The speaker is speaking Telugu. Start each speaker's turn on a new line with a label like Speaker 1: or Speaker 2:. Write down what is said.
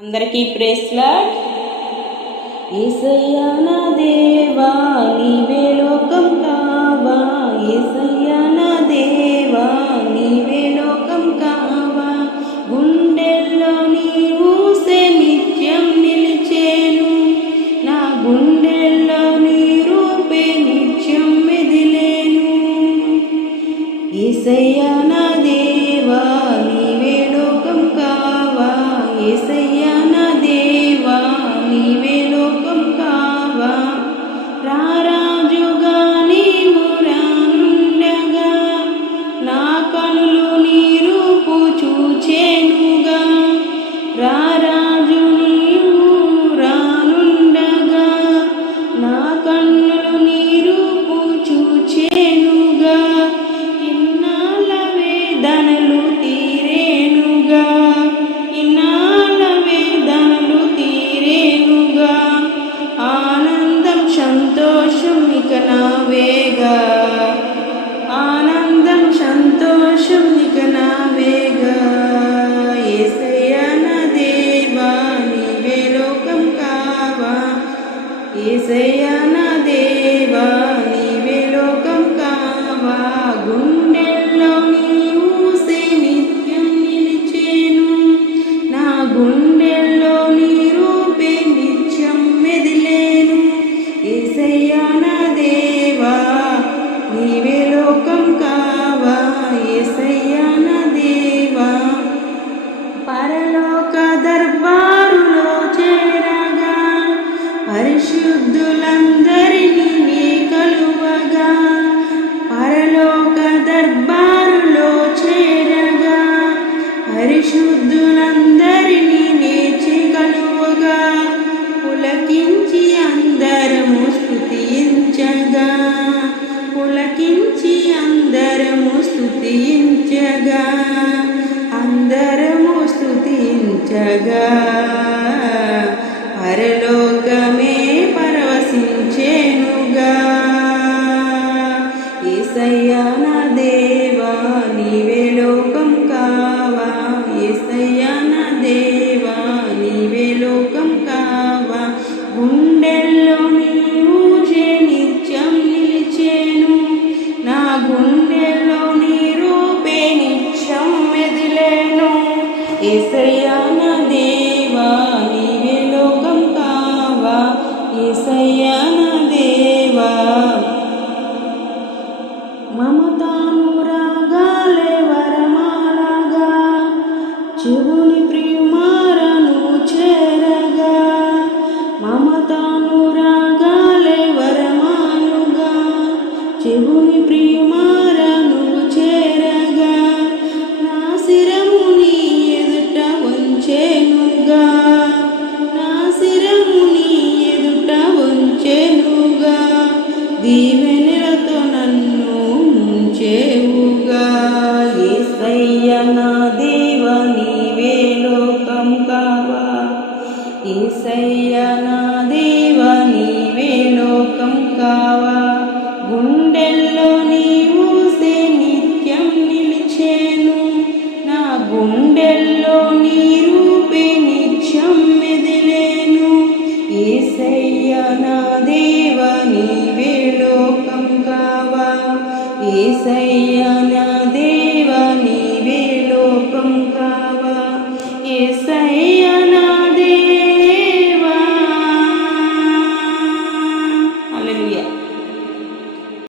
Speaker 1: అందరికీ ప్రేస్లాట్ ఏసయ్యా నా దేవా నీవే లోకం కావా. ఏసయ్యా నా దేవా నీవే లోకం కావా. గుండెల్లో నీ ఊసే నిత్యం నిలిచేను. నా గుండెల్లో నీ రూపే నిత్యం మెదిలేను. ఏసయ్యా నా నావేగా ఆనందం సంతోషం ఇక నావేగా ఏసయ్యా నా దేవా నీవే లోకం కావా. ఏసయ్యా నా దేవా నీవే లోకం కావా. గుండెల్లో పరిశుద్ధులందరినీ నీ కలువగా పరలోక దర్బారులో చేరగా పరిశుద్ధులందరినీ నేచి కలువగా పులకించి అందరము స్తుతించగా పులకించి అందరము స్తుతించగా అందరము పరలోకమే ఏసయ్యా నా దేవా నీవే లోకం కావా. ఏసయ్యా నా దేవా. మమతానురాగాలే వరమాలగా చెవుని ప్రియ దీవెనలతో నన్ను ముంచేవుగా. ఏసయ్య నా దేవ నీవే లోకం కావా. ఏసయ్య నా దేవ నీవే లోకం కావా. ఏసయ్య